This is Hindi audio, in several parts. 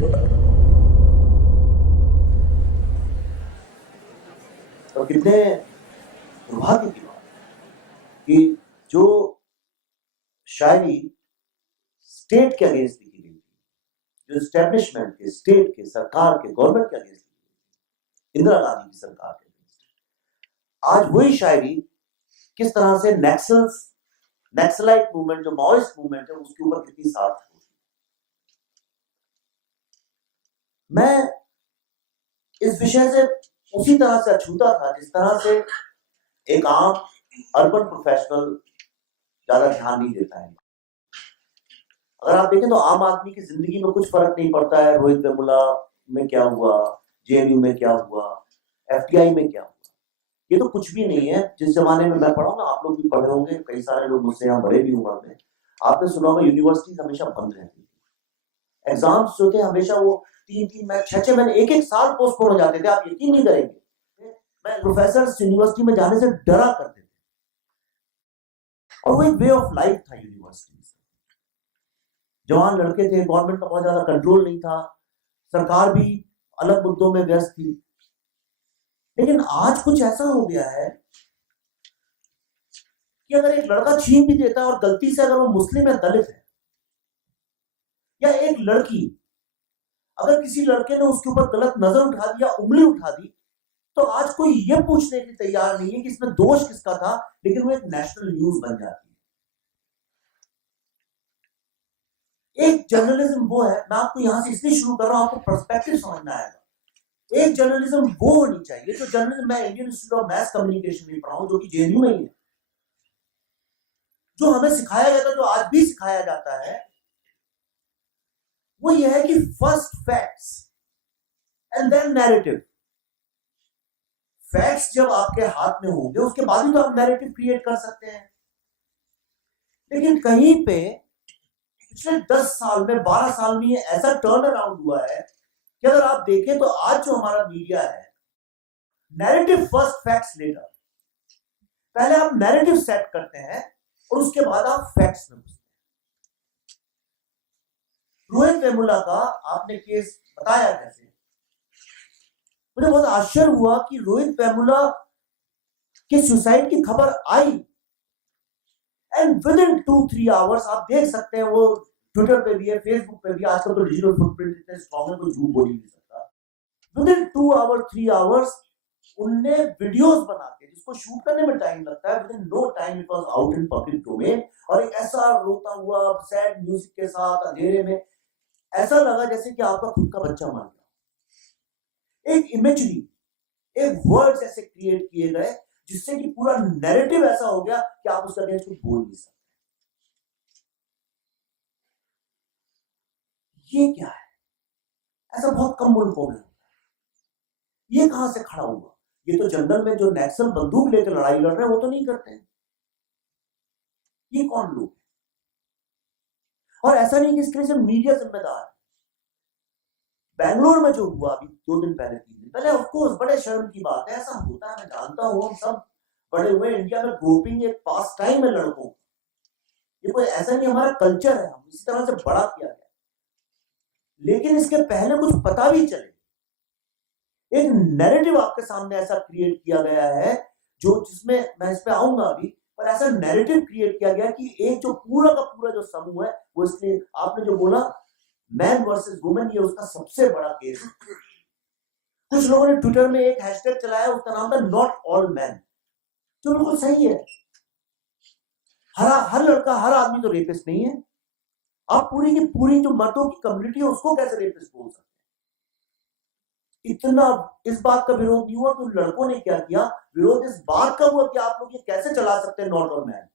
और कितने दुर्भाग्य की बात कि जो शायरी स्टेट के अगेंस्ट लिखी गई थी, जो स्टैब्लिशमेंट के, स्टेट के, सरकार के, गवर्नमेंट के अगेंस्ट लिखी गई थी, इंदिरा गांधी की सरकार के अगेंस्ट, आज वही शायरी किस तरह से नक्सलाइट मूवमेंट, जो माओइस्ट मूवमेंट है, उसके ऊपर कितनी सार्थक होती। मैं इस विषय से उसी तरह से अछूता था जिस तरह से एक आम अर्बन प्रोफेशनल ज्यादा ध्यान नहीं देता है। अगर आप देखें तो आम आदमी की जिंदगी में कुछ फर्क नहीं पड़ता है, रोहित वेमुला में क्या हुआ, जेएनयू में क्या हुआ, एफटीआई में क्या हुआ, ये तो कुछ भी नहीं है। जिस जमाने में मैं पढ़ा ना, आप लोग भी पढ़े होंगे, कई सारे लोग मुझसे यहाँ बड़े भी उम्र में, आपने सुना होगा यूनिवर्सिटी हमेशा बंद रहती थी। एग्जाम्स जो थे हमेशा वो 3-3 महीने, 6-6 महीने, 1-1 साल पोस्टपोन हो जाते थे। आप यकीन नहीं करेंगे, मैं प्रोफेसर यूनिवर्सिटी में जाने से डरा करते थे। और वो एक वे ऑफ लाइफ था यूनिवर्सिटी। जवान लड़के थे, गवर्नमेंट का बहुत ज्यादा कंट्रोल नहीं था, सरकार भी अलग मुद्दों में व्यस्त थी। लेकिन आज कुछ ऐसा हो गया है कि अगर एक लड़का छीन भी देता है और गलती से अगर वो मुस्लिम या दलित है, या एक लड़की, अगर किसी लड़के ने उसके ऊपर गलत नजर उठा दी या उंगली उठा दी, तो आज कोई ये पूछने के लिए तैयार नहीं है कि इसमें दोष किसका था, लेकिन वो एक नेशनल न्यूज बन जाती है। एक जर्नलिज्म वो है, मैं आपको यहां से इसलिए शुरू कर रहा हूं, आपको पर्सपेक्टिव समझना आएगा। एक जर्नलिज्म वो होनी चाहिए जो जर्नलिज्म मैं Indian institute of mass communication में पढ़ा हूं, जो कि जेएनयू में ही है, जो हमें सिखाया गया था, जो आज भी सिखाया जाता है, वो ये है कि first facts and then narrative. Facts जब आपके हाथ में होंगे उसके बाद ही तो आप नैरेटिव क्रिएट कर सकते हैं। लेकिन कहीं पे पिछले 10 साल में, 12 साल में ये ऐसा टर्न अराउंड हुआ है कि अगर आप देखें तो आज जो हमारा मीडिया है, नैरेटिव फर्स्ट, फैक्ट्स लेटर। पहले आप नैरेटिव सेट करते हैं और उसके बाद आप फैक्ट्स में घुसते हैं। रोहित वेमुला का आपने केस बताया कैसे, मुझे बहुत आश्चर्य हुआ कि रोहित वेमुला के सुसाइड की खबर आई एंड विद इन 2-3 आवर्स, आप देख सकते हैं, वो ट्विटर पे भी है, फेसबुक पे भी, आजकल तो डिजिटल फुटप्रिंट इतने स्ट्रॉन्ग है, कोई झूठ बोल ही नहीं सकता। विद इन 2 आवर 3 आवर्स उनने वीडियोस बना के, जिसको शूट करने में टाइम लगता है, within no time it was out in public domain. और एक ऐसा रोता हुआ सैड म्यूजिक के साथ अंधेरे में, ऐसा लगा जैसे कि आपका खुद का बच्चा मर गया। एक इमेजरी, एक वर्ड्स ऐसे क्रिएट किए गए जिससे कि पूरा नैरेटिव ऐसा हो गया कि आप उसका अगेंस्ट कुछ बोल नहीं सकते। ये क्या है? ऐसा बहुत कम मुल्कों में होता है। ये कहां से खड़ा हुआ? ये तो जंगल में जो नक्सल बंदूक लेकर लड़ाई लड़ रहे हैं वो तो नहीं करते हैं। ये कौन लोग? और ऐसा नहीं कि इसके लिए सिर्फ मीडिया जिम्मेदार है। बैंगलोर में जो हुआ अभी 2 दिन पहले, 3 दिन पहले, ऑफ कोर्स बड़े शर्म की बात है, ऐसा होता है, मैं जानता हूं, हम सब बड़े हुए इंडिया में, ग्रुपिंग एक पास टाइम है लड़कों, ये कोई ऐसा नहीं, हमारा कल्चर है, हम इसी तरह से बड़ा किया गया। लेकिन इसके पहले कुछ पता भी चले, एक नैरेटिव आपके सामने ऐसा क्रिएट किया गया है, जो जिसमें मैं इस पे आऊंगा अभी, पर ऐसा नैरेटिव क्रिएट किया गया कि एक जो पूरा का पूरा जो समूह है वो, इसलिए आपने जो बोला मैन वर्सेस वुमेन, ये उसका सबसे बड़ा केस है। कुछ लोगों ने ट्विटर में एक हैशटैग चलाया, उसका नाम था नॉट ऑल मैन, जो बिल्कुल सही है। हर लड़का, हर आदमी तो रेपिस्ट नहीं है। आप पूरी की पूरी जो मर्दों की कम्युनिटी है उसको कैसे रेपिस्ट बोल सकते हैं? इतना इस बात का विरोध नहीं हुआ कि लड़कों ने क्या किया, विरोध इस बात का हुआ कि आप लोग ये कैसे चला सकते हैं नॉट ऑल मैन।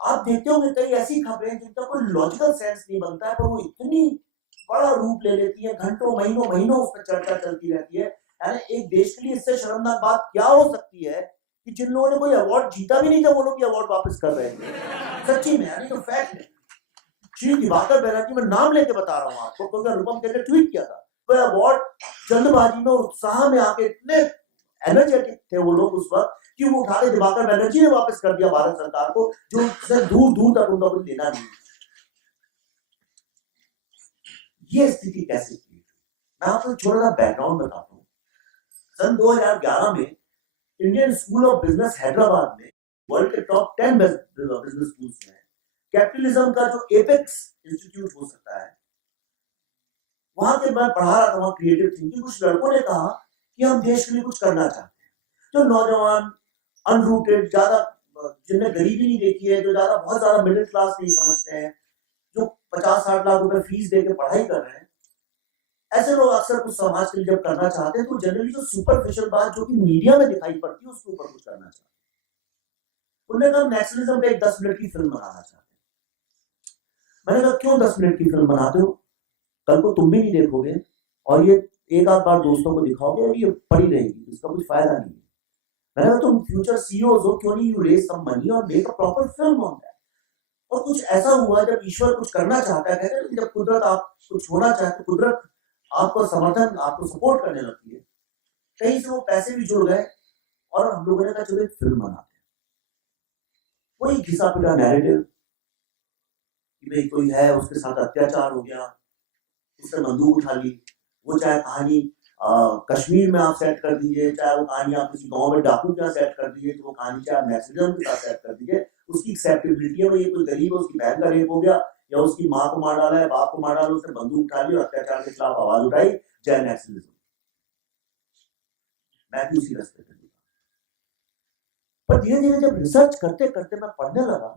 आप देखते होंगे कई ऐसी खबरें जिनका कोई लॉजिकल सेंस नहीं बनता है, पर वो इतनी बड़ा रूप ले लेती है, घंटों महीनों उस पर चर्चा चलती रहती है। यानी एक देश के लिए इससे शर्मनाक बात क्या हो सकती है कि जिन लोगों ने कोई अवार्ड जीता भी नहीं था, वो लोग ये अवार्ड वापस कर रहे हैं। सच्ची में, यानी तो फैक्ट है। श्री दिवाकर बैनर्जी, मैं नाम लेके बता रहा हूँ आपको, क्योंकि अनुपम खेर ने ट्वीट किया था, वो अवार्ड जल्दबाजी में, उत्साह में आके इतने एनर्जेटिक थे वो लोग उस वक्त कि वो उठा के दिवाकर बैनर्जी ने वापस कर दिया भारत सरकार को, जो दूर दूर तक उनका कुछ लेना नहीं। ये स्थिति कैसे क्रिएट हुई? मैं आपको छोटा सा बैकग्राउंड बताता हूँ। सन 2011 में Indian school of business Hyderabad में वर्ल्ड के टॉप 10 बिजनेस स्कूल्स में कैपिटलिज्म का जो एपेक्स इंस्टीट्यूट हो सकता है, वहां के मैं पढ़ा रहा था, वहां क्रिएटिव थिंकिंग। कुछ लड़कों ने कहा कि हम देश के लिए कुछ करना चाहते हैं। जो नौजवान अनरूटेड, ज्यादा जिन्हें गरीबी नहीं देखी है, जो ज्यादा बहुत ज्यादा मिडिल क्लास नहीं समझते हैं, जो 50-60 लाख रुपए फीस देके पढ़ाई कर रहे हैं, ऐसे लोग अक्सर कुछ समाज के लिए जब करना चाहते हैं तो जनरली जो सुपरफिशियल बात जो कि मीडिया में दिखाई पड़ती है उसके ऊपर कुछ करना चाहते हैं। उन्होंने कहा नेशनलिज्म पे एक 10 मिनट की फिल्म बनाना चाहते हैं। मैंने कहा क्यों 10 मिनट की फिल्म बनाते हो? कल को तुम भी नहीं देखोगे और ये एक आध बार दोस्तों को दिखाओगे और ये पड़ी रहेगी, इसका कुछ फायदा नहीं है। मैंने कहा तुम फ्यूचर सीईओ हो, क्यों नहीं यू रेज सम मनी और make a proper film on that. और कुछ ऐसा हुआ, जब ईश्वर कुछ करना चाहता है, कहते हैं जब कुदरत आप कुछ होना चाहते तो कुदरत आपको समर्थन, आपको सपोर्ट करने लगती है। कहीं से वो पैसे भी जुड़ गए और हम लोगों ने कहा चलो एक फिल्म बनाते हैं। वही घिसा पिटा नैरेटिव कि भाई कोई है, उसके साथ अत्याचार हो गया, उसने बंदूक उठा ली। वो चाहे कहानी कश्मीर में आप सेट कर दीजिए, चाहे वो कहानी आप किसी गांव में डाकू के यहाँ सेट कर दीजिए, तो वो कहानी चाहे आप नेशनलिज्म के साथ सेट कर दीजिए, उसकी एक्सेप्टेबिलिटी है। ये कोई गरीब है, उसकी बहन का रेप हो गया या उसकी माँ को मार डाला है, बाप को मार डाला, उसने बंदूक उठा ली और अत्याचार के खिलाफ आवाज उठाई, जय नेशनलिज्म। मैं भी उसी रास्ते पे। पर धीरे धीरे जब रिसर्च करते करते मैं पढ़ने लगा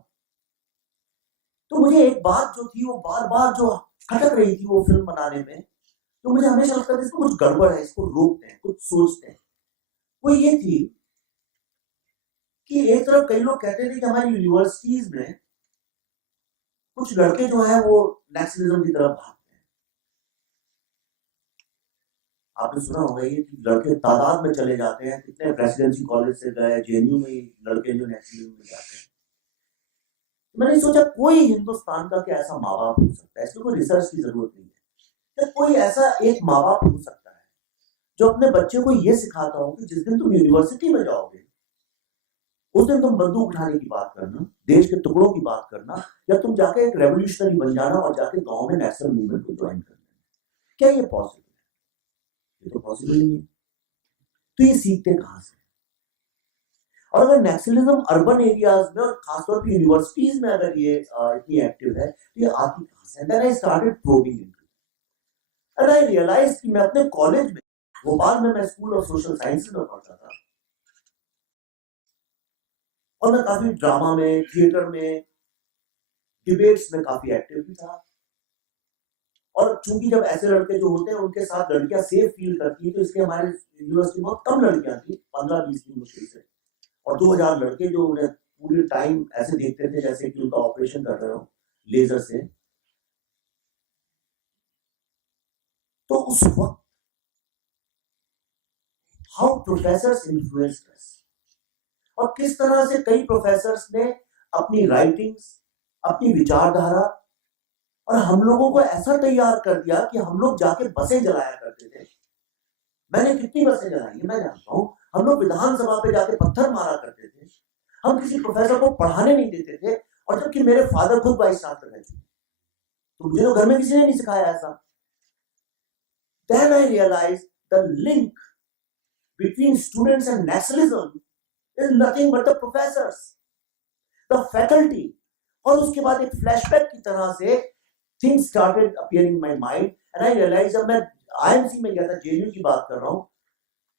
तो मुझे एक बात जो थी वो बार बार जो खटक रही थी वो फिल्म बनाने में, तो मुझे हमेशा लगता था इसको कुछ गड़बड़ है, इसको रोकते हैं, कुछ सोचते हैं। वो ये थी कि एक तरफ कई लोग कहते थे कि हमारी यूनिवर्सिटीज में कुछ लड़के जो हैं वो नेशनलिज्म की तरफ भागते हैं। आपने सुना होगा ये कि लड़के तादाद में चले जाते हैं, कितने प्रेसिडेंसी कॉलेज से गए, जेएनयू में लड़के जो नेशनलिज्म में जाते हैं। मैंने सोचा कोई हिंदुस्तान का क्या ऐसा माँ बाप हो सकता है, इसमें कोई रिसर्च की जरूरत नहीं है, तो कोई ऐसा एक माँ बाप हो सकता है जो अपने बच्चे को ये सिखाता हो कि जिस दिन तुम यूनिवर्सिटी में जाओगे उस दिन तुम बंदूक उठाने की बात करना, देश के टुकड़ों की बात करना, या तुम जाके एक रेवोल्यूशनरी बन जाना और जाके गांव में नेशनल मूवमेंट को ज्वाइन करना। क्या ये पॉसिबल है? ये तो पॉसिबल नहीं है। तो ये सीखते कहां से? और अगर नेशनलिज्म अर्बन एरियाज में और खासतौर पर यूनिवर्सिटीज में अगर ये इतनी एक्टिव है तो ये आती कहां से? Then I started probing into and I realise कि मैं अपने कॉलेज में, भोपाल में मैं स्कूल ऑफ सोशल साइंसेज में पढ़ता था और मैं काफी ड्रामा में, थिएटर में, डिबेट्स में काफी एक्टिव भी था। और चूंकि जब ऐसे लड़के जो होते हैं उनके साथ लड़कियां सेफ फील करती है, तो इसलिए हमारे यूनिवर्सिटी में बहुत कम लड़कियां थी, 15-20 की मुश्किल से, और 2000 लड़के जो उन्हें पूरे टाइम ऐसे देखते थे जैसे कि उनका ऑपरेशन कर रहे हो लेजर से। तो उस वक्त हाउ प्रोफेसर्स इन्फ्लुएंस्ड अस, और किस तरह से कई प्रोफेसर्स ने अपनी राइटिंग्स, अपनी विचारधारा और हम लोगों को ऐसा तैयार कर दिया कि हम लोग जाके बसें जलाया करते थे। मैंने कितनी बसें जलाई है मैं जानता हूं। हम लोग विधानसभा पे जाके पत्थर मारा करते थे, हम किसी प्रोफेसर को पढ़ाने नहीं देते थे, और जबकि मेरे फादर खुद वाइस चांसलर रह चुके, तो मुझे तो घर में किसी ने नहीं सिखाया ऐसा। Then I realized the link between students and nationalism is nothing but the professors, the faculty. और उसके बाद एक फ्लैशबैक की तरह से things started appearing in my mind and I realized जब मैं IMC में गया था, जेएनयू की बात कर रहा हूं,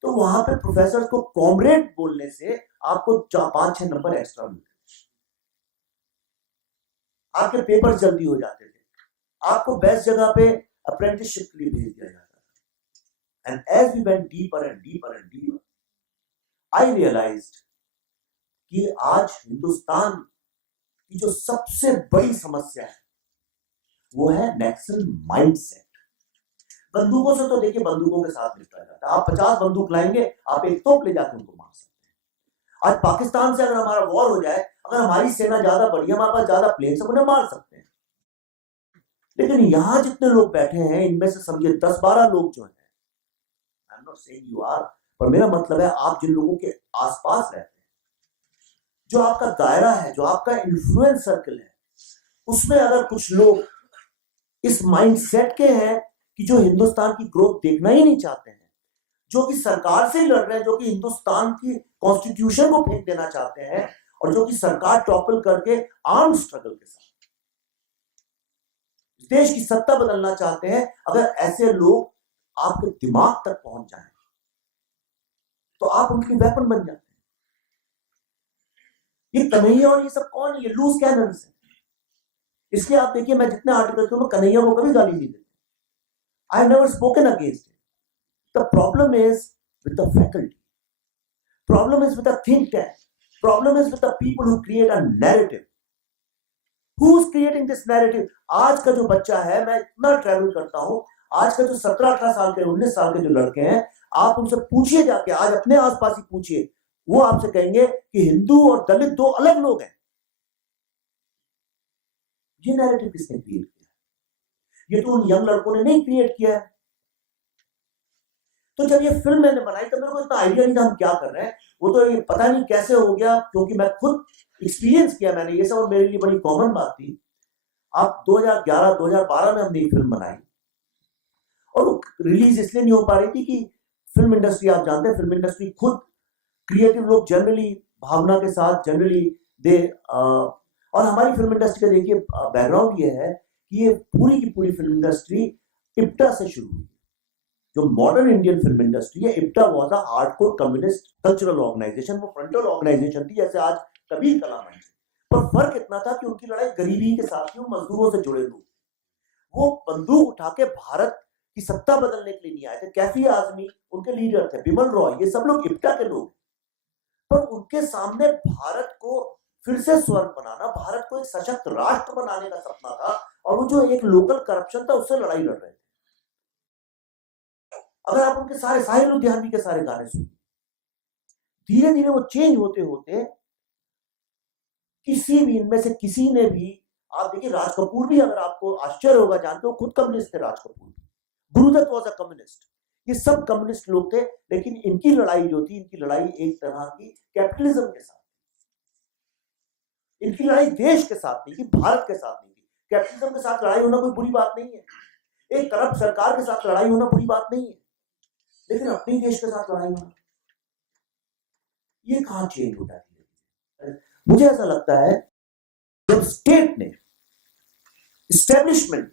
तो वहां पे प्रोफेसर को कॉमरेड बोलने से आपको 5-6 नंबर एक्स्ट्रा मिलते थे, आपके पेपर जल्दी हो जाते थे, आपको बेस्ट जगह पे अप्रेंटिसशिप के लिए भेज दिया जाता था। And as we went deeper and deeper and deeper, I realised कि आज हिंदुस्तान की जो सबसे बड़ी समस्या है वो है नेशनल माइंडसेट। बंदूकों से तो देखिए बंदूकों के साथ निपटा जाता है, आप 50 बंदूक लाएंगे, आप एक तोप ले जाकर उनको मार सकते हैं। आज पाकिस्तान से अगर हमारा वॉर हो जाए, अगर हमारी सेना ज्यादा बड़ी, हमारे पास ज्यादा प्लेन से उन्हें मार सकते हैं। लेकिन यहां जितने लोग बैठे हैं इनमें से समझे 10-12 लोग जो हैं, I am not saying you are, पर मेरा मतलब है आप जिन लोगों के आसपास रहते हैं, जो आपका दायरा है, जो आपका इन्फ्लुएंस सर्कल है, उसमें अगर कुछ लोग इस माइंडसेट के हैं कि जो हिंदुस्तान की ग्रोथ देखना ही नहीं चाहते हैं, जो कि सरकार से लड़ रहे हैं, जो कि हिंदुस्तान की कॉन्स्टिट्यूशन को फेंक देना चाहते हैं, और जो कि सरकार टॉपल करके आर्म स्ट्रगल के साथ देश की सत्ता बदलना चाहते हैं, अगर ऐसे लोग आपके दिमाग तक पहुंच जाएं तो आप उनकी वेपन बन जाते हैं। ये कन्हैया और ये सब कौन है? ये लूज कैनन्स है। इसलिए आप देखिए, मैं जितने आर्टिकल करता हूं, कन्हैया को कभी गाली नहीं देता। I have never spoken against it. The problem is with the faculty, problem is with the think tank, problem is with the people who create a narrative. Who is creating this narrative? आज का जो बच्चा है, मैं इतना ट्रैवल करता हूं, आज का जो 17-18 साल के 19 साल के जो लड़के हैं, आप उनसे पूछिए जाके, आज अपने आसपास ही पूछिए, वो आपसे कहेंगे कि हिंदू और दलित दो अलग लोग हैं। ये नैरेटिव किसने क्रिएट किया? ये तो उन यंग लड़कों ने नहीं क्रिएट किया है। तो जब ये फिल्म मैंने बनाई तो मेरे को इतना आइडिया नहीं था हम क्या कर रहे हैं। वो तो ये पता नहीं कैसे हो गया, क्योंकि मैं खुद एक्सपीरियंस किया मैंने ये सब, और मेरे लिए बड़ी कॉमन बात थी। आप 2011-2012 में हमने ये फिल्म बनाई, और वो रिलीज इसलिए नहीं हो पा रही थी कि फिल्म इंडस्ट्री, आप जानते हैं फिल्म इंडस्ट्री खुद, क्रिएटिव लोग जनरली भावना के साथ जनरली दे, और हमारी फिल्म इंडस्ट्री का देखिए बैकग्राउंड ये है कि ये पूरी की पूरी फिल्म इंडस्ट्री इप्टा से शुरू हुई। जो मॉडर्न इंडियन फिल्म इंडस्ट्री है, IPTA was a hardcore communist cultural organisation. वो फ्रंटल ऑर्गेनाइजेशन थी जैसे आज कबीर कला मंच, पर फर्क इतना था कि उनकी लड़ाई गरीबी के साथ थी, वो मजदूरों से जुड़े लोग। वो बंदूक उठा के भारत की सत्ता बदलने के लिए नहीं आए थे। कैफी आजमी उनके लीडर थे, बिमल रॉय, ये सब लोग इप्टा के लोग, पर उनके सामने भारत को फिर से स्वर्ग बनाना, भारत को एक सशक्त राष्ट्र बनाने का सपना था, और वो जो एक लोकल करप्शन था उससे लड़ाई लड़ रहे थे। अगर आप उनके सारे साहिर लुधियानवी के सारे गाने सुनिए, धीरे धीरे वो चेंज होते होते किसी भी इनमें से किसी ने भी, आप देखिए राज कपूर भी, अगर आपको आश्चर्य होगा, जानते हो खुद कम्युनिस्ट थे Raj Kapoor, Guru Dutt was a communist, ये सब कम्युनिस्ट लोग थे। लेकिन इनकी लड़ाई जो थी, इनकी लड़ाई एक तरह की कैपिटलिज्म के साथ, इनकी लड़ाई देश के साथ नहीं थी, भारत के साथ नहीं थी। कैपिटलिज्म के साथ लड़ाई होना कोई बुरी बात नहीं है, एक करप्ट सरकार के साथ लड़ाई होना बुरी बात नहीं है, लेकिन अपने देश के साथ लड़ाई होना, ये कहां चेंज होता है? मुझे ऐसा लगता है जब स्टेट ने, एस्टेब्लिशमेंट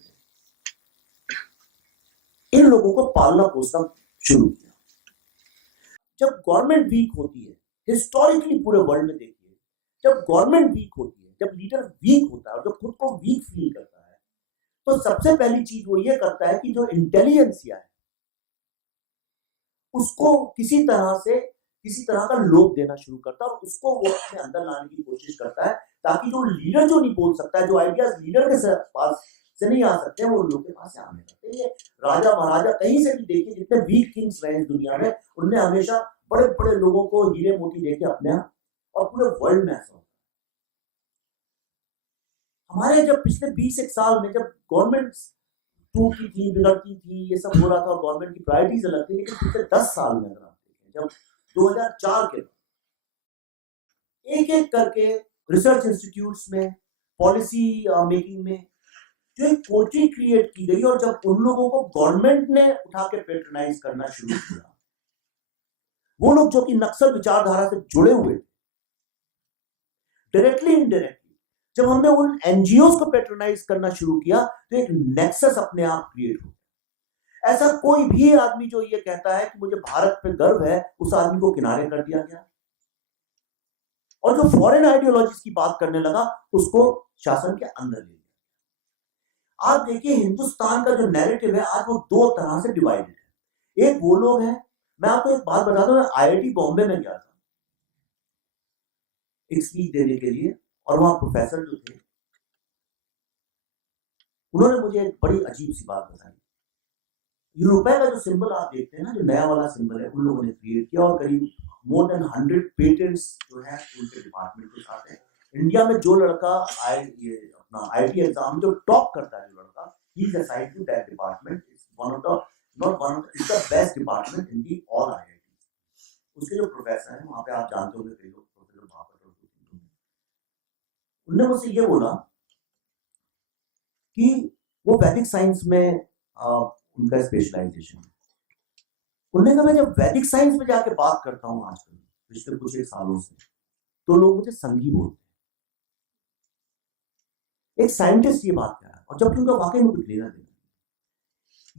इन लोगों को पालना पोसना शुरू किया। जब गवर्नमेंट वीक होती है, हिस्टोरिकली पूरे वर्ल्ड में देखिए, जब गवर्नमेंट वीक होती है, जब लीडर वीक होता है और जब खुद को वीक फील करता है, तो सबसे पहली चीज वो ये करता है कि जो इंटेलिजेंसिया है उसको किसी तरह का लोभ देना शुरू करता है, और उसको वो अपने अंदर लाने की कोशिश करता है, ताकि जो लीडर जो नहीं बोल सकता है, जो आइडियाज लीडर के पास से नहीं आ सकते, वो लोग के पास से आने लगते हैं। राजा महाराजा कहीं से भी देखिए, जितने वीक किंग्स रहे इस दुनिया में, उनने हमेशा बड़े बड़े लोगों को हीरे मोती देके अपने यहाँ, और पूरे वर्ल्ड में ऐसा होता है। हमारे जब पिछले 20 साल में जब गवर्नमेंट टूटती थी, बिगड़ती थी, ये सब हो रहा था, और गवर्नमेंट की प्रायोरिटीज अलग थी, लेकिन पिछले 10 साल में अगर आप देखें, जब 2004 के एक एक करके रिसर्च इंस्टीट्यूट्स में, पॉलिसी मेकिंग में जो एक पोर्ट्री क्रिएट की गई, और जब उन लोगों को गवर्नमेंट ने उठा के पेट्रोनाइज करना शुरू किया, वो लोग जो कि नक्सल विचारधारा से जुड़े हुए थे, डायरेक्टली इनडायरेक्टली, जब हमने उन एनजीओ को पेट्रोनाइज करना शुरू किया, तो एक नेक्सस अपने आप क्रिएट हो गया। ऐसा कोई भी आदमी जो ये कहता है कि मुझे भारत पे गर्व है, उस आदमी को किनारे कर दिया गया, और जो फॉरेन आइडियोलॉजीज की बात करने लगा उसको शासन के अंदर ले लिया। आप देखिए हिंदुस्तान का जो नैरेटिव है आज वो दो तरह से डिवाइडेड है। एक वो लोग हैं, मैं आपको एक बात बता दूं, मैं आईआईटी बॉम्बे में गया था एक स्पीच देने के लिए, और वहां प्रोफेसर जो थे उन्होंने मुझे एक बड़ी अजीब सी बात बताई। ये रुपए का जो सिंबल आप देखते हैं ना, जो नया वाला सिंबल है, उन लोगों ने क्रिएट किया, और करीब मोर देन 100 पेटेंट्स जो है उनके डिपार्टमेंट के साथ है। इंडिया में जो लड़का अपना आईटी एग्जाम जो टॉप करता है, जो लड़का, he is assigned to that department, is one of the, not one of the, is the best department in the all IIT. उसके जो प्रोफेसर हैं वहां पे, आप जानते होंगे कई लोग, प्रोफेसर भागवत, उन्होंने मुझसे ये बोला कि वो वैदिक साइंस में उनका स्पेशलाइजेशन है। उन्होंने कहा मैं जब वैदिक साइंस में जाके बात करता हूँ आजकल पिछले कुछ एक सालों से, तो लोग मुझे संघी बोलते हैं। एक साइंटिस्ट ये बात कह रहा है, और जबकि उनका वाकई में कुछ लेना देना।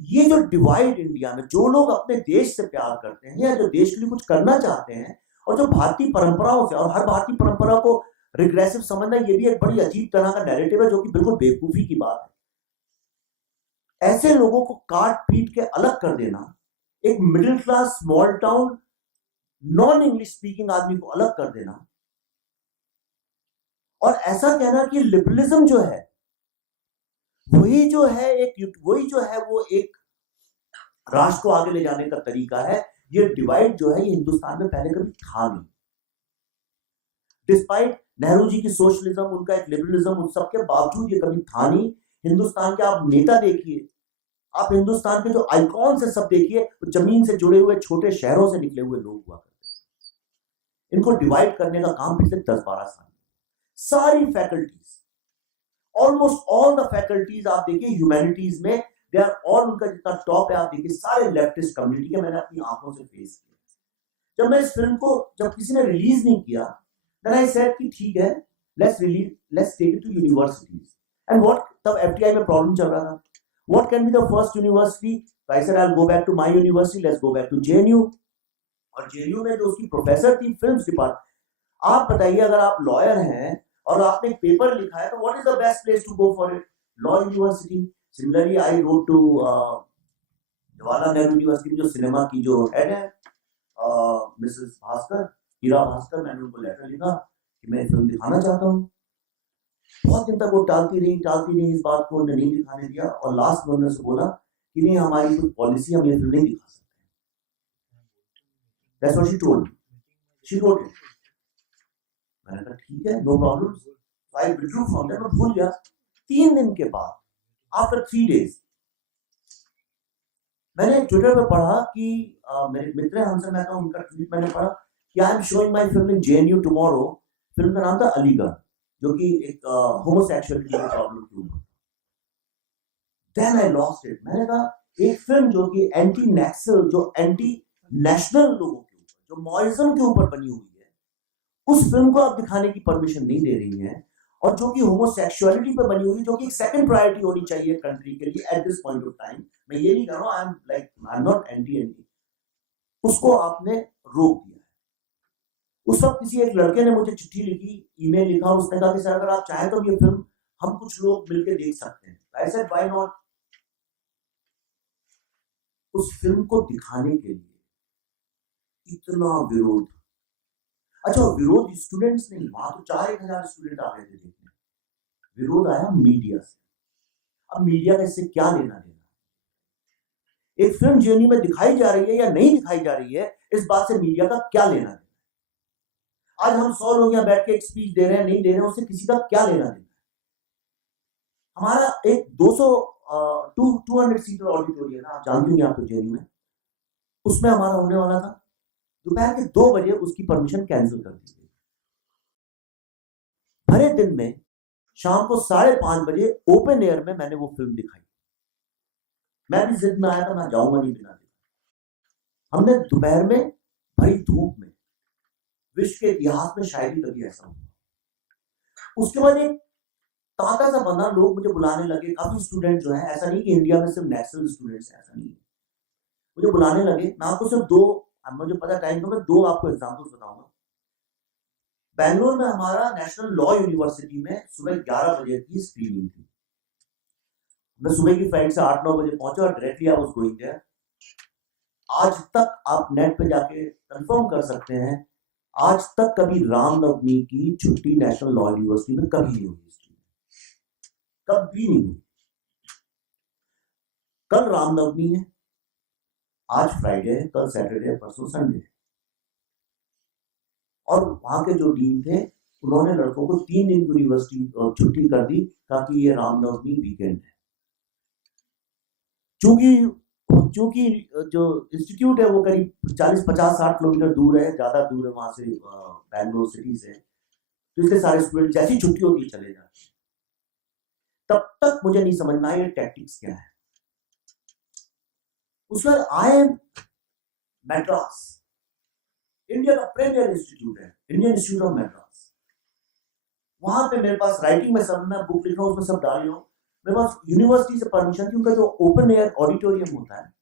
ये जो डिवाइड इंडिया में, जो लोग अपने देश से प्यार करते हैं या जो देश के लिए कुछ करना चाहते हैं, और जो भारतीय परंपराओं से, और हर भारतीय परंपरा को रिग्रेसिव समझना, ये भी एक बड़ी अजीब तरह का नैरेटिव है जो कि बिल्कुल बेवकूफी की बात है। ऐसे लोगों को काट पीट के अलग कर देना, एक middle class small town non English speaking आदमी को अलग कर देना, और ऐसा कहना कि लिबरलिज्म जो है वही जो है वो एक राष्ट्र को आगे ले जाने का तरीका है। ये डिवाइड जो है ये हिंदुस्तान में पहले कभी था नहीं। डिस्पाइट नेहरू जी की सोशलिज्म, उनका एक लिबरलिज्म, उन सब के बावजूद ये कभी था नहीं। हिंदुस्तान के आप नेता देखिए, आप हिंदुस्तान के जो आइकॉन्स है सब देखिए, तो जमीन से जुड़े हुए छोटे शहरों से निकले हुए लोग हुआ करते हैं। इनको डिवाइड करने का काम पिछले 10-12 साल, सारी faculties, almost all the faculties आप देखिए ह्यूमैनिटीज में, दे आर ऑल, उनका जितना टॉप है आप देखिए सारे लेफ्टिस्ट कम्युनिटी के। मैंने अपनी आंखों से फेस किया। जब मैं इस फिल्म को, जब किसी ने रिलीज नहीं किया, देन आई सेड कि ठीक है, let's take it to universities. And what, तब एफटीआई में प्रॉब्लम चल रहा था, what can be the first university? I said I will go back to my university, let's go back to JNU. और जेएनयू में जो उसकी प्रोफेसर थी फिल्म्स डिपार्टमेंट, आप बताइए अगर आप लॉयर हैं और आपने पेपर लिखा है तो what is the best place to go for it? Law university. Similarly I wrote to Jawaharlal Nehru university में जो सिनेमा की जो हेड है मिसेस भास्कर, हीरा भास्कर, मैंने उनको लेटर लिखा कि मैं फिल्म दिखाना चाहता हूँ। बहुत दिन तक वो टालती रही इस बात को, उन्हें नहीं दिखाने दिया, और लास्ट में उन्होंने से बोला कि नहीं, हमारी कुछ पॉलिसी, हम ये फिल्म नहीं दिखा सकते। That's what she told me. She wrote it. मैंने कहा ठीक है, no problem. I withdrew from that, मैं भूल गया। 3 दिन के बाद, आफ्टर 3 days, मैंने ट्विटर पे पढ़ा कि मेरे मित्र हैं हमसे, मैं तो उनका ट्वीट मैंने पढ़ा कि I am showing my film in JNU tomorrow. Film का नाम था अलीगढ़, जो कि एक होमोसेक्सुअलिटी की प्रॉब्लम के ऊपर। Then I lost it. मैंने कहा एक फिल्म जो कि एंटी नेक्सल, जो एंटी नेशनल लोगों के ऊपर, जो मॉरिज्म के ऊपर बनी हुई है, उस फिल्म को आप दिखाने की परमिशन नहीं दे रही हैं, और जो कि होमोसेक्सुअलिटी पे बनी हुई, जो कि एक सेकंड प्रायोरिटी होनी चाहिए कंट्री के लिए at this point of time. मैं ये नहीं कह रहा हूं, आई एम नॉट एंटी, उसको आपने रोक दिया है। उस वक्त किसी एक लड़के ने मुझे चिट्ठी लिखी, ईमेल लिखा, और उसने कहा कि सर अगर आप चाहें तो ये फिल्म हम कुछ लोग मिलकर देख सकते हैं। I said why not. उस फिल्म को दिखाने के लिए इतना विरोध। अच्छा, विरोध स्टूडेंट्स नहीं, वहां तो 4-1 हजार स्टूडेंट आ गए थे देखने। विरोध आया मीडिया से। अब मीडिया का इससे क्या लेना देना? एक फिल्म जेएनयू में दिखाई जा रही है या नहीं दिखाई जा रही है, इस बात से मीडिया का क्या लेना देना? आज हम 100 लोग यहाँ बैठ के एक स्पीच दे रहे हैं, नहीं दे रहे हैं, उससे किसी का क्या लेना देना? हमारा एक 200 सीटर ऑडिटोरियम है, आप जानती होंगे, आप तो जेएनयू में, उसमें हमारा होने वाला था। दोपहर के 2 बजे उसकी परमिशन कैंसिल कर दी गई। भरे दिन में शाम को 5:30 बजे ओपन एयर में मैंने वो फिल्म दिखाई। मैं भी जिद में आया था, मैं जाऊंगा नहीं बिना देखा। हमने दोपहर में भरी धूप में, विश्व के इतिहास में शायद ही कभी ऐसा हुआ। उसके बाद एक तांता सा बना, लोग मुझे बुलाने लगे, काफी स्टूडेंट जो है, ऐसा नहीं कि इंडिया में सिर्फ नेशनल स्टूडेंट्स हैं, ऐसा नहीं है, मुझे बुलाने लगे। मैं आपको सिर्फ 2, मुझे पता टाइम तो मैं 2 आपको एग्जांपल्स बताऊंगा। बेंगलोर में हमारा नेशनल लॉ यूनिवर्सिटी में सुबह 11 बजे की स्क्रीनिंग थी। मैं सुबह की फ्लाइट से 8-9 बजे पहुंचा और directly I was going there. आज तक आप नेट पे जाके कंफर्म कर सकते हैं, आज तक कभी रामनवमी की छुट्टी नेशनल लॉ यूनिवर्सिटी में कभी नहीं हुई, कभी नहीं हुई। कल रामनवमी है, आज फ्राइडे है, कल सैटरडे है, परसों संडे है। और वहां के जो डीन थे, उन्होंने लड़कों को 3 दिन यूनिवर्सिटी छुट्टी कर दी ताकि ये रामनवमी वीकेंड है। चूंकि जो इंस्टीट्यूट है वो करीब 40-50-60 किलोमीटर दूर है, ज्यादा दूर है वहां से, बैंगलोर सिटी से, तो इसलिए सारे स्टूडेंट जैसी छुट्टी होती चले जाते हैं। तब तक मुझे नहीं समझ में आया ये टैक्टिक्स क्या है। उसके बाद IIM मैड्रास, इंडिया का प्रीमियर इंस्टीट्यूट है, इंडियन इंस्टीट्यूट ऑफ मैड्रास। वहां पे मेरे पास राइटिंग में सब, मैं बुक लिख रहा हूँ उसमें सब डाल रहा हूँ। मेरे पास यूनिवर्सिटी से परमिशन थी, उनका जो ओपन एयर ऑडिटोरियम होता है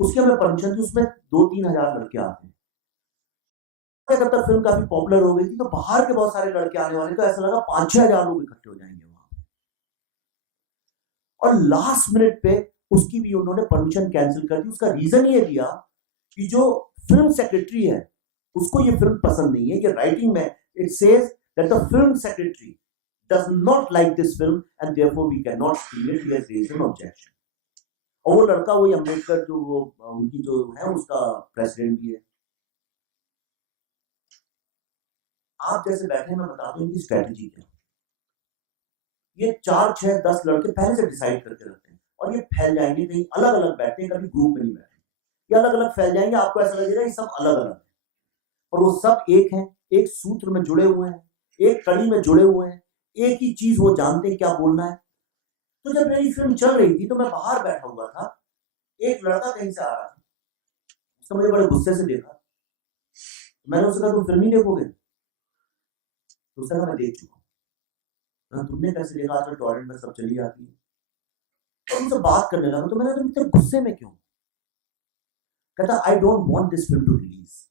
उसके हमें परमिशन थी, उसमें 2-3 हजार लड़के आते हैं। तब फिल्म काफी पॉपुलर हो गई थी, तो बाहर के बहुत सारे लड़के आने वाले, तो ऐसा लगा 5-6 हजार लोग इकट्ठे हो जाएंगे वहां पे। और लास्ट मिनट पे उसकी भी उन्होंने परमिशन कैंसिल कर दी। उसका रीजन ये दिया कि जो फिल्म सेक्रेटरी है उसको ये फिल्म पसंद नहीं है। ये राइटिंग में it says that the film secretary does not like this film and therefore we cannot screen it. He has raised an objection. और वो लड़का वही अम्बेडकर जो वो उनकी जो है उसका प्रेसिडेंट भी है। आप जैसे बैठे, मैं बताता हूँ इनकी स्ट्रेटेजी क्या। ये 4-6-10 लड़के पहले से डिसाइड करके रखते हैं और ये फैल जाएंगे, कहीं अलग अलग बैठते हैं, कभी ग्रुप में नहीं बैठे, ये अलग अलग फैल जाएंगे। आपको ऐसा लगेगा ये सब अलग अलग है और वो सब एक हैं, एक सूत्र में जुड़े हुए हैं, एक कड़ी में जुड़े हुए हैं, एक ही चीज वो जानते हैं क्या बोलना है। तो जब मेरी फिल्म चल रही थी तो मैं बाहर बैठा हुआ था, एक लड़का कहीं से आ रहा था, उसने मुझे बड़े गुस्से से देखा। मैंने उससे कहा तुम फिल्म नहीं देखोगे? तो उसने कहा मैं देख चुका हूँ। तुमने कैसे देखा? आजकल टॉरेंट में सब चली जाती है। तो उनसे बात करने लगा, तो मैंने तुम इतने गुस्से में क्यों? कहता I don't want this film to release.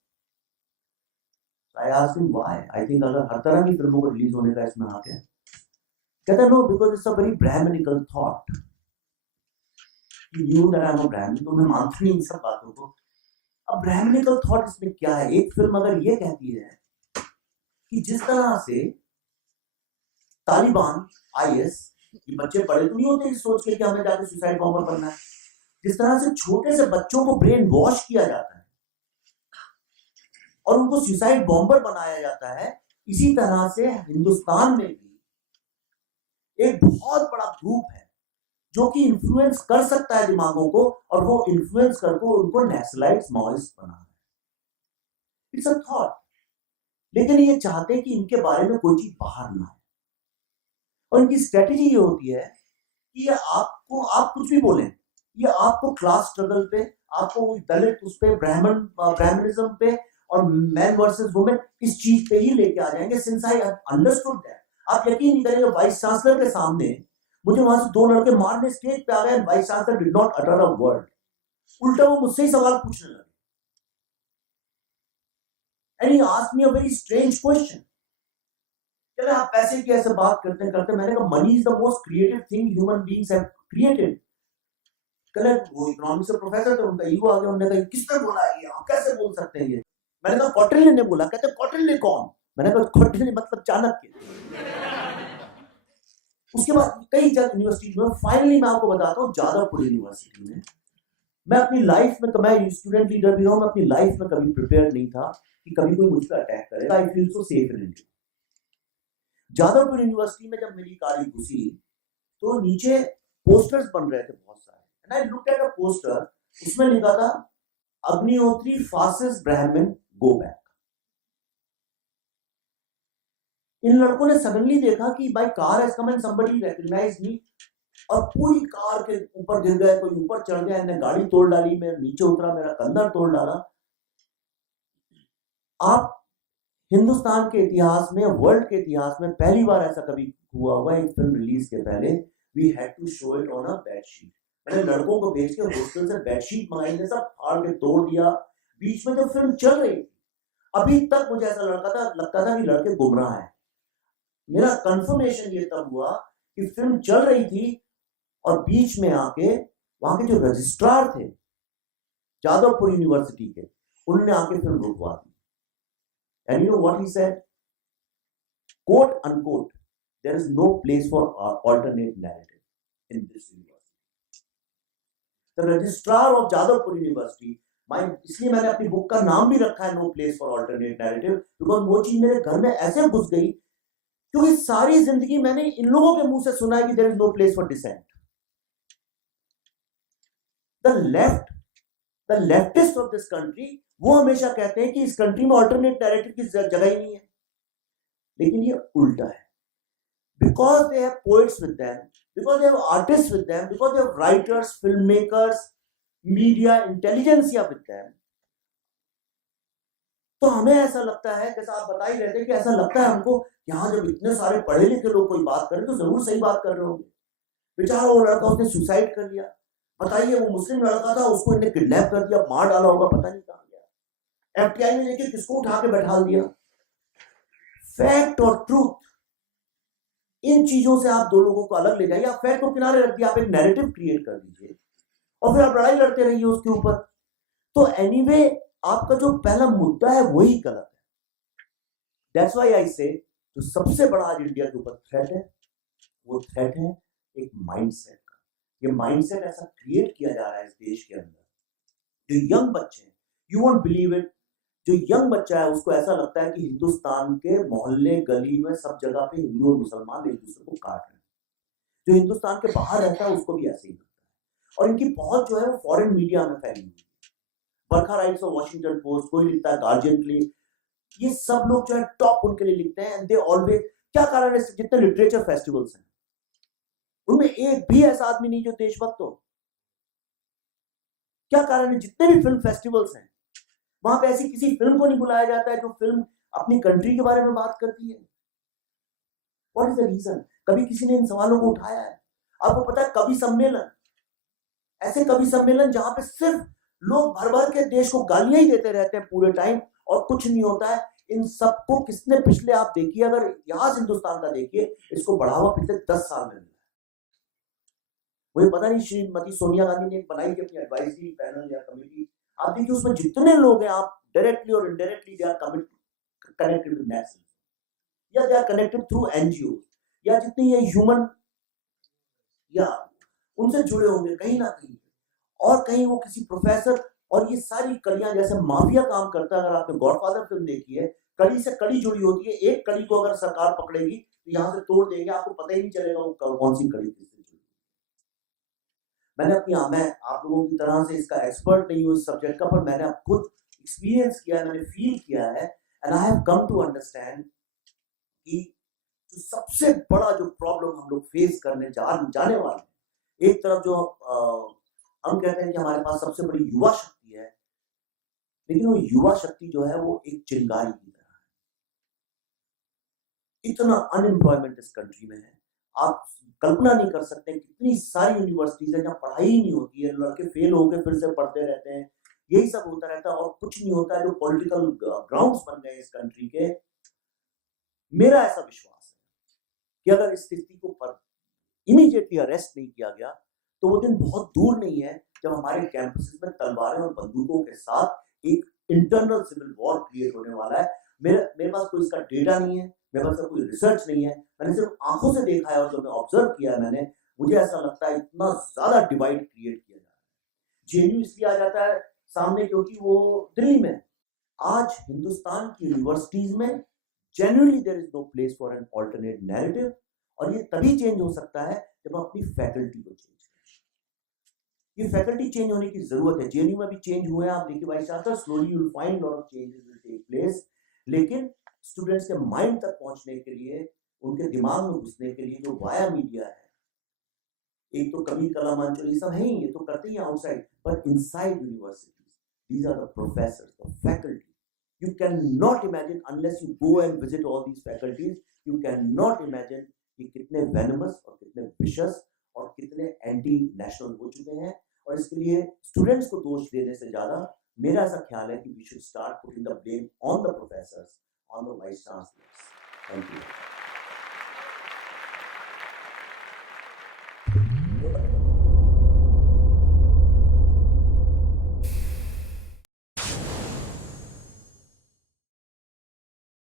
I asked him why. I think अगर हर तरह की फिल्मों को रिलीज होने का इसमें हक है। कहता no, because it's a very Brahminical thought. He knew that I'm a Brahmin, तो मैं मानता नहीं इन सब बातों को। अब Brahminical thought इसमें क्या है? एक फिल्म अगर ये कहती है कि जिस तरह से तालिबान, IS, ये बच्चे पढ़े तो नहीं होते इस सोच के कि हमें जाके सुसाइड बॉम्बर बनना है, जिस तरह से छोटे से बच्चों को ब्रेन वॉश किया जाता है और उनको सुसाइड बॉम्बर बनाया जाता है, इसी तरह से हिंदुस्तान में भी एक बहुत बड़ा ग्रुप है जो कि इन्फ्लुएंस कर सकता है दिमागों को और वो इन्फ्लुएंस करके उनको नेशनलाइट्स, माओइस्ट बना रहा है। It's a thought. लेकिन ये चाहते हैं कि इनके बारे में कोई चीज बाहर ना आए और इनकी स्ट्रेटेजी ये होती है कि ये आपको, आप कुछ भी बोलें, ये आपको क्लास स्ट्रगल पे, आपको दलित उस पे, ब्राह्मणिज्म पे और मैन वर्सेस वुमेन, इस चीज पे ही लेके आ जाएंगे। सिंस आई अंडरस्टूड दैट, आप यकीन नहीं करेंगे, वाइस चांसलर के सामने मुझे वहां से 2 लड़के मारने स्टेज पे आ गए, vice chancellor did not utter a word. उल्टा वो मुझसे ही सवाल पूछने लगे। And he asked me a very strange question. कहते आप पैसे की ऐसे बात करते करते, मैंने कहा money is the most creative thing human beings have created. कहते वो इकोनॉमिक्स के प्रोफेसर थे, उनका ईगो आ गया, उन्होंने कहा किसने बोला है ये, आप कैसे बोल सकते हैं ये? मैंने कहा कौटिल्य ने बोला। कहते कौटिल्य कौन? मैंने कहा कौटिल्य मतलब चाणक्य। उसके बाद कई जगह यूनिवर्सिटी में, फाइनली मैं आपको बताता हूँ जादवपुर यूनिवर्सिटी में, मैं अपनी लाइफ में, मैं स्टूडेंट लीडर भी रहा हूँ, मैं अपनी लाइफ में कभी प्रिपेयर नहीं था कि कभी कोई मुझ पर अटैक करेगा। I feel so safe in India. Jadavpur university में जब मेरी कार घुसी तो नीचे पोस्टर्स बन रहे थे बहुत सारे, and I looked at a poster, उसमें लिखा था अग्निहोत्री फासिस्ट ब्राह्मण गो बैक। इन लड़कों ने सडनली देखा कि भाई car has come and somebody recognised me, और पूरी कार के ऊपर गिर गए, कोई ऊपर चढ़ गया, इन्हें गाड़ी तोड़ डाली, मैं नीचे उतरा, मेरा कंधा तोड़ डाला। आप हिंदुस्तान के इतिहास में, वर्ल्ड के इतिहास में पहली बार ऐसा कभी हुआ होगा, एक फिल्म रिलीज के पहले we had to show it on a bedsheet. मैंने लड़कों को भेज के हॉस्टल से बेडशीट मंगाई, सब फाड़ के तोड़ दिया। बीच में जब फिल्म चल रही थी, अभी तक मुझे ऐसा लगता था कि लड़के गुमराह हैं। मेरा कंफर्मेशन ये तब हुआ कि फिल्म चल रही थी और बीच में आके वहां के जो रजिस्ट्रार थे जादवपुर यूनिवर्सिटी के, उन्होंने आके फिल्म रुकवा दी। And you know what he said? Quote unquote, there is no place for alternate narrative in this university. The registrar of Jadavpur University, इसलिए मैंने अपनी बुक का नाम भी रखा है no place for alternate narrative, because वो चीज मेरे घर में ऐसे घुस गई क्योंकि सारी जिंदगी मैंने इन लोगों के मुंह से सुना है कि there is no place for dissent. The leftist of this country, वो हमेशा कहते हैं कि इस कंट्री में ऑल्टरनेट नैरेटिव की जगह ही नहीं है, लेकिन ये उल्टा है। Because they have poets with them, because they have artists with them, because they have writers, filmmakers, media intelligentsia with them. तो हमें ऐसा लगता है, जैसा आप बता ही रहे थे, कि ऐसा लगता है हमको यहाँ जब इतने सारे पढ़े लिखे लोग कोई बात करें तो जरूर सही बात कर रहे होंगे। बेचारा वो लड़का उसने सुसाइड कर लिया, बताइए वो मुस्लिम लड़का था, उसको इन्हें किडनैप कर दिया, मार डाला होगा, पता नहीं कहाँ गया, एफटीआई ने लेके किसको उठा के बैठा दिया। फैक्ट और ट्रूथ, इन चीजों से आप दो लोगों को अलग ले जाइए। आप फैक्ट को किनारे रख दिया, आप एक नैरेटिव क्रिएट कर दीजिए और फिर आप लड़ाई लड़ते रहिए उसके ऊपर। तो एनीवे आपका जो पहला मुद्दा है वही गलत है। दैट्स व्हाई आई से जो सबसे बड़ा आज इंडिया के ऊपर थ्रेट है, वो थ्रेट है एक माइंडसेट का। ये माइंडसेट ऐसा क्रिएट किया जा रहा है इस देश के अंदर, जो यंग बच्चे, यू वोंट बिलीव इट, जो यंग बच्चा है उसको ऐसा लगता है कि हिंदुस्तान के मोहल्ले गली में सब जगह पे हिंदू और मुसलमान एक दूसरे को काट रहे हैं। जो हिंदुस्तान के बाहर रहता है उसको भी ऐसे ही लगता है। और इनकी पहुंच जो है वो फॉरेन मीडिया में फैली हुई है। बरखा राइट्स और वॉशिंगटन पोस्ट, कोई लिखता है गार्जियन के लिए, ये सब लोग जो है टॉप उनके लिए लिखते हैं। एंड दे ऑलवेज, क्या कारण है, जितने लिटरेचर फेस्टिवल्स हैं उनमें एक भी ऐसा आदमी नहीं जो देशभक्त हो। क्या कारण है, जितने भी फिल्म फेस्टिवल्स हैं वहां पे ऐसी किसी फिल्म को नहीं बुलाया जाता है जो फिल्म अपनी कंट्री के बारे में बात करती है। What is the reason? कभी किसी ने इन सवालों को उठाया है? आपको पता है कवि सम्मेलन, ऐसे कवि सम्मेलन जहां पे सिर्फ लोग भर भर के देश को गालियां ही देते रहते हैं पूरे टाइम और कुछ नहीं होता है। इन सबको किसने, पिछले आप देखिए, अगर इतिहास हिंदुस्तान का देखिए, इसको बढ़ावा पिछले 10 साल में मिला। मुझे पता नहीं श्रीमती सोनिया गांधी ने बनाई थी अपनी एडवाइजरी पैनल या कमेटी, आप देखिए उसमें जितने लोग हैं, आप डायरेक्टली और indirectly they are connected to national या they are connected through NGO, या जितनी ये ह्यूमन या उनसे जुड़े होंगे कहीं ना कहीं, और कहीं वो किसी प्रोफेसर, और ये सारी कड़ियां जैसे माफिया काम करता है। अगर आपने गॉडफादर फिल्म देखी है, कड़ी से कड़ी जुड़ी होती है, एक कड़ी को अगर सरकार पकड़ेगी तो यहां से तोड़ देंगे, आपको पता ही नहीं चलेगा वो कौन सी कड़ी थी। मैंने अपनी, मैं आप लोगों की तरह से इसका एक्सपर्ट नहीं हूँ इस सब्जेक्ट का, पर मैंने खुद एक्सपीरियंस किया है, मैंने फील किया है, and I have come to understand कि जो सबसे बड़ा जो प्रॉब्लम हम लोग फेस करने जाने वाले हैं, एक तरफ जो हम कहते हैं कि हमारे पास सबसे बड़ी युवा शक्ति है, लेकिन वो युवा शक्ति जो है वो एक चिंगारी की तरह है। इतना अनएम्प्लॉयमेंट इस कंट्री में है, आप कल्पना नहीं कर सकते कितनी सारी यूनिवर्सिटीज है जहाँ पढ़ाई ही नहीं होती है, लड़के फेल होकर फिर से पढ़ते रहते हैं, यही सब होता रहता है और कुछ नहीं होता है। जो पॉलिटिकल ग्राउंड्स बन गए इस कंट्री के, मेरा ऐसा विश्वास है कि अगर इस स्थिति को पर इमीडिएटली अरेस्ट नहीं किया गया तो वो दिन बहुत दूर नहीं है जब हमारे कैंपसेस में तलवारें और बंदूकों के साथ एक इंटरनल सिविल वॉर क्रिएट होने वाला है। मेरे पास कोई इसका डेटा नहीं है, मेरे पास कोई रिसर्च नहीं है, मैंने सिर्फ आंखों से देखा है और जो मैं ऑब्जर्व किया है मैंने, मुझे ऐसा लगता है इतना ज्यादा डिवाइड क्रिएट किया जा रहा है। जेएनयू इसलिए आ जाता है सामने क्योंकि वो दिल्ली में, आज हिंदुस्तान की यूनिवर्सिटीज में genuinely there is no place for an alternate narrative, और ये तभी चेंज हो सकता है जब हम अपनी फैकल्टी को चेंज करें। ये फैकल्टी चेंज होने की जरूरत है। जेएनयू में भी चेंज हुए हैं, आप देखिए vice chancellor, slowly you will find lot of changes will take place, लेकिन स्टूडेंट्स के माइंड तक पहुंचने के लिए, उनके दिमाग में घुसने के लिए जो वाया मीडिया है, एक तो कभी कला मंच ये सब है ही, ये तो करते ही outside, but inside universities these are the professors, the faculty. You cannot imagine unless you go and visit all these faculties, you cannot imagine कि कितने venomous और कितने vicious और कितने एंटी नेशनल हो चुके हैं। और इसके लिए स्टूडेंट्स को दोष देने से ज्यादा मेरा ऐसा ख्याल है कि we should start putting the blame on the professors, on the vice chancellors. Thank you.